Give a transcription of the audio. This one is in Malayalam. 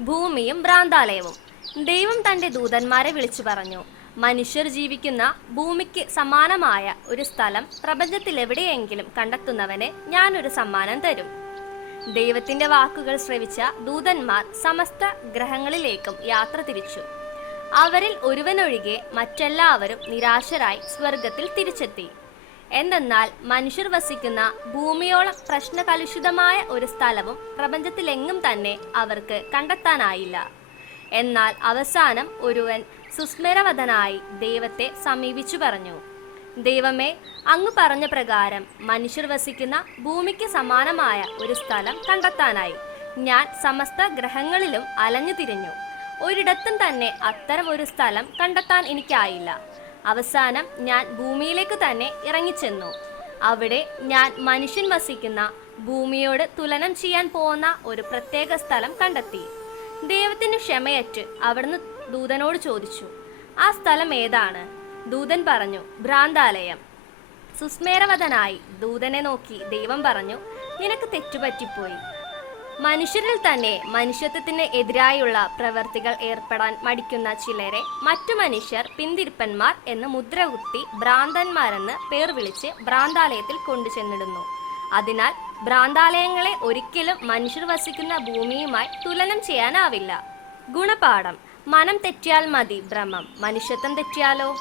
ഭൂമിയും ഭ്രാന്താലയവും. ദൈവം തന്റെ ദൂതന്മാരെ വിളിച്ചു പറഞ്ഞു മനുഷ്യർ ജീവിക്കുന്ന ഭൂമിക്ക് സമാനമായ ഒരു സ്ഥലം പ്രപഞ്ചത്തിൽ എവിടെയെങ്കിലും കണ്ടെത്തുന്നവന് ഞാനൊരു സമ്മാനം തരും. ദൈവത്തിന്റെ വാക്കുകൾ ശ്രവിച്ച ദൂതന്മാർ സമസ്ത ഗ്രഹങ്ങളിലേക്കും യാത്ര തിരിച്ചു. അവരിൽ ഒരുവനൊഴികെ മറ്റെല്ലാവരും നിരാശരായി സ്വർഗത്തിൽ തിരിച്ചെത്തി. എന്തെന്നാൽ മനുഷ്യർ വസിക്കുന്ന ഭൂമിയോളം പ്രശ്നകലുഷിതമായ ഒരു സ്ഥലവും പ്രപഞ്ചത്തിലെങ്ങും തന്നെ അവർക്ക് കണ്ടെത്താനായില്ല. എന്നാൽ അവസാനം ഒരുവൻ സുസ്മരവധനായി ദൈവത്തെ സമീപിച്ചു പറഞ്ഞു. ദൈവമേ അങ്ങ് പറഞ്ഞ പ്രകാരം മനുഷ്യർ വസിക്കുന്ന ഭൂമിക്ക് സമാനമായ ഒരു സ്ഥലം കണ്ടെത്താനായി ഞാൻ സമസ്ത ഗ്രഹങ്ങളിലും അലഞ്ഞു തിരിഞ്ഞു ഒരിടത്തും തന്നെ അത്തരം ഒരു സ്ഥലം കണ്ടെത്താൻ എനിക്കായില്ല. അവസാനം ഞാൻ ഭൂമിയിലേക്ക് തന്നെ ഇറങ്ങിച്ചെന്നു. അവിടെ ഞാൻ മനുഷ്യൻ വസിക്കുന്ന ഭൂമിയോട് തുലനം ചെയ്യാൻ പോകുന്ന ഒരു പ്രത്യേക സ്ഥലം കണ്ടെത്തി. ദൈവത്തിന് ക്ഷമയറ്റ് അവിടുന്ന് ദൂതനോട് ചോദിച്ചു ആ സ്ഥലം ഏതാണ്? ദൂതൻ പറഞ്ഞു ഭ്രാന്താലയം. സുസ്മേരവദനായി ദൂതനെ നോക്കി ദൈവം പറഞ്ഞു നിനക്ക് തെറ്റുപറ്റിപ്പോയി. മനുഷ്യരിൽ തന്നെ മനുഷ്യത്വത്തിന് എതിരായുള്ള പ്രവർത്തികൾ ഏർപ്പെടാൻ മടിക്കുന്ന ചിലരെ മറ്റു മനുഷ്യർ പിന്തിരിപ്പന്മാർ എന്ന് മുദ്രകുത്തി ഭ്രാന്തന്മാരെന്ന് പേർ വിളിച്ച് ഭ്രാന്താലയത്തിൽ കൊണ്ടുചെന്നിടുന്നു അതിനാൽ ഭ്രാന്താലയങ്ങളെ ഒരിക്കലും മനുഷ്യർ വസിക്കുന്ന ഭൂമിയുമായി തുലനം ചെയ്യാനാവില്ല. ഗുണപാഠം. മനം തെറ്റിയാൽ മതി ഭ്രമം മനുഷ്യത്വം തെറ്റിയാലോ?